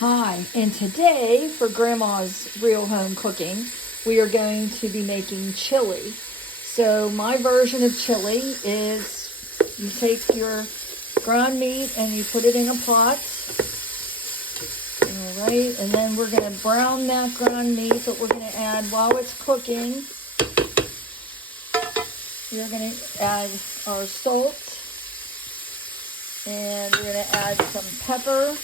Hi, and today for Grandma's Real Home Cooking, we are going to be making chili. So my version of chili is you take your ground meat and you put it in a pot. All right, and then we're going to brown that ground meat, but we're going to add, while it's cooking, we're going to add our salt, and we're going to add some pepper.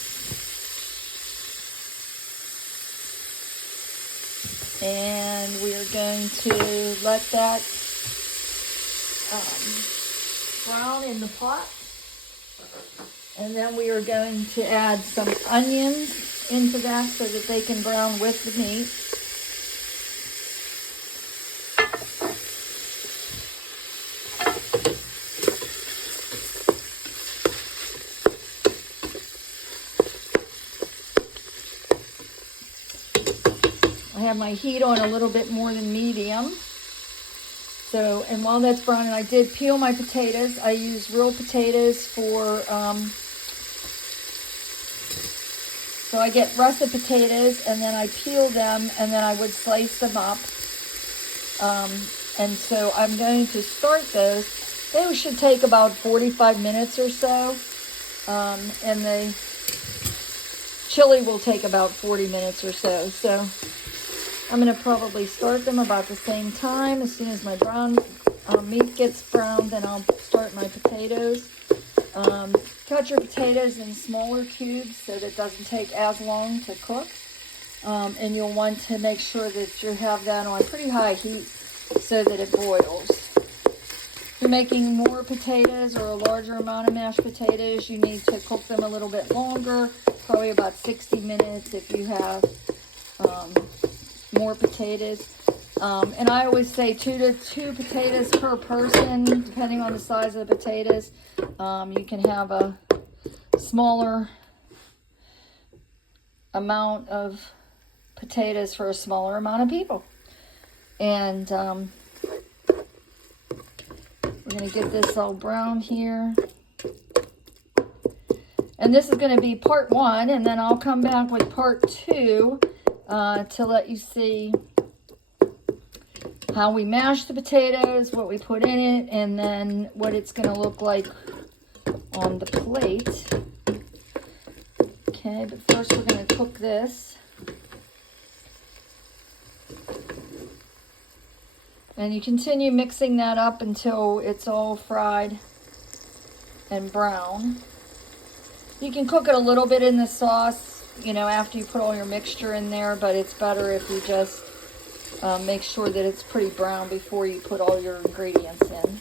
And we are going to let that brown in the pot. And then we are going to add some onions into that so that they can brown with the meat. I have my heat on a little bit more than medium. So, and while that's browning, I did peel my potatoes. I use real potatoes for, so I get russet potatoes and then I peel them and then I would slice them up. And so I'm going to start those. They should take about 45 minutes or so. And the chili will take about 40 minutes or so. So I'm going to probably start them about the same time. As soon as my brown meat gets browned, then I'll start my potatoes. Cut your potatoes in smaller cubes so that it doesn't take as long to cook. And you'll want to make sure that you have that on pretty high heat so that it boils. If you're making more potatoes or a larger amount of mashed potatoes, you need to cook them a little bit longer, probably about 60 minutes if you have more potatoes. And I always say 2 to 2 potatoes per person, depending on the size of the potatoes. You can have a smaller amount of potatoes for a smaller amount of people. And we're going to get this all brown here. And this is going to be part 1, and then I'll come back with part 2 to let you see how we mash the potatoes, what we put in it, and then what it's going to look like on the plate. Okay, but first we're going to cook this. And you continue mixing that up until it's all fried and brown. You can cook it a little bit in the sauce, you know, after you put all your mixture in there, but it's better if you just make sure that it's pretty brown before you put all your ingredients in.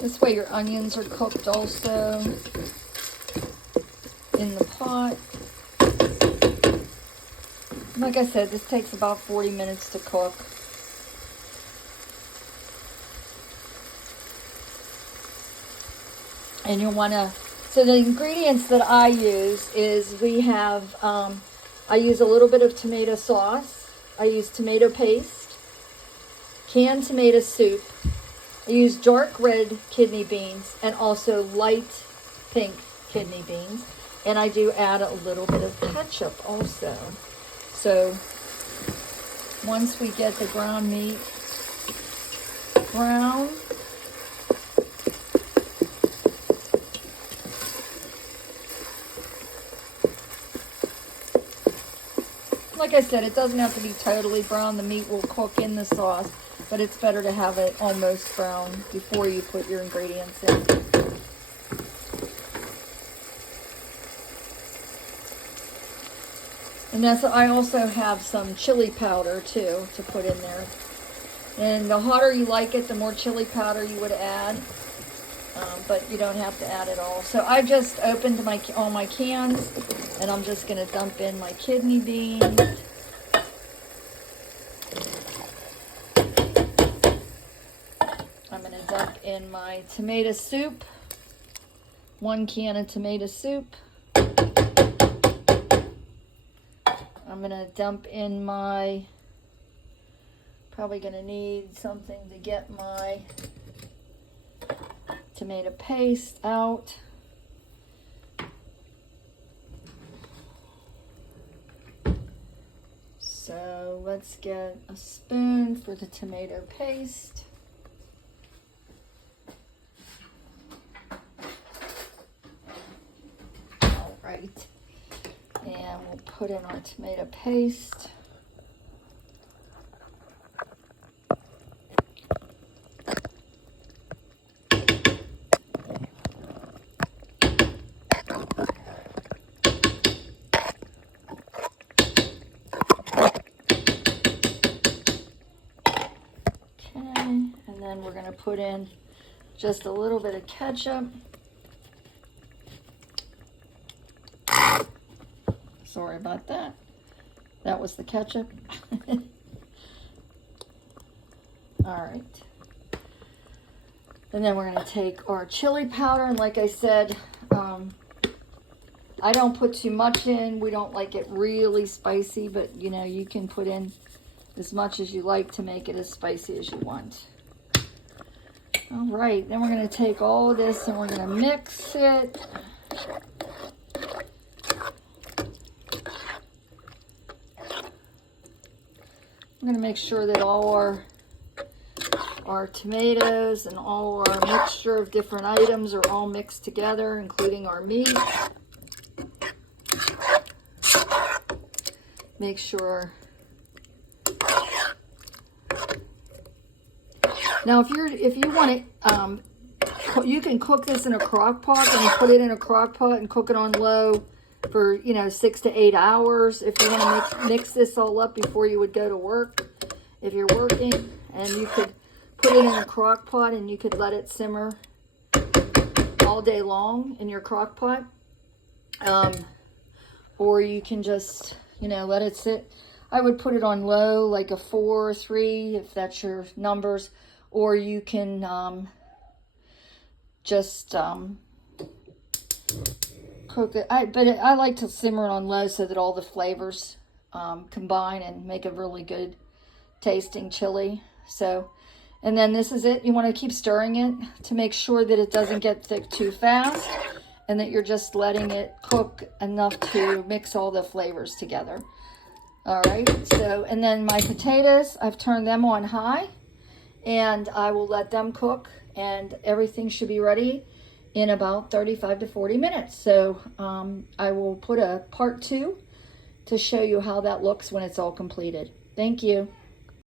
This way your onions are cooked also in the pot. Like I said, this takes about 40 minutes to cook. And you'll want to, so the ingredients that I use is we have, I use a little bit of tomato sauce. I use tomato paste, canned tomato soup. I use dark red kidney beans and also light pink kidney beans. And I do add a little bit of ketchup also. So once we get the ground meat brown, like I said, it doesn't have to be totally brown. The meat will cook in the sauce, but it's better to have it almost brown before you put your ingredients in. And that's, I also have some chili powder too to put in there. And the hotter you like it, the more chili powder you would add. But you don't have to add it all. So I just opened all my cans, and I'm just going to dump in my kidney beans. I'm going to dump in my tomato soup, 1 can of tomato soup. I'm gonna dump in my, probably gonna need something to get my tomato paste out. So let's get a spoon for the tomato paste. All right, and we'll put in our tomato paste. And then we're going to put in just a little bit of ketchup. Sorry about that. That was the ketchup. All right. And then we're going to take our chili powder. And like I said, I don't put too much in. We don't like it really spicy, but you know, you can put in as much as you like to make it as spicy as you want. All right, then we're going to take all of this and we're going to mix it. I'm going to make sure that all our tomatoes and all our mixture of different items are all mixed together, including our meat. Make sure. Now, if you want it, you can cook this in a crock pot, and you put it in a crock pot and cook it on low for 6 to 8 hours. If you want to mix this all up before you would go to work, if you're working, and you could put it in a crock pot and you could let it simmer all day long in your crock pot, or you can just let it sit. I would put it on low, like a 4 or 3, if that's your numbers. Or you can just cook it. I like to simmer it on low so that all the flavors combine and make a really good tasting chili. So, and then this is it. You want to keep stirring it to make sure that it doesn't get thick too fast, and that you're just letting it cook enough to mix all the flavors together. All right. So, and then my potatoes, I've turned them on high. And I will let them cook, and everything should be ready in about 35 to 40 minutes. So I will put a part 2 to show you how that looks when it's all completed. Thank you.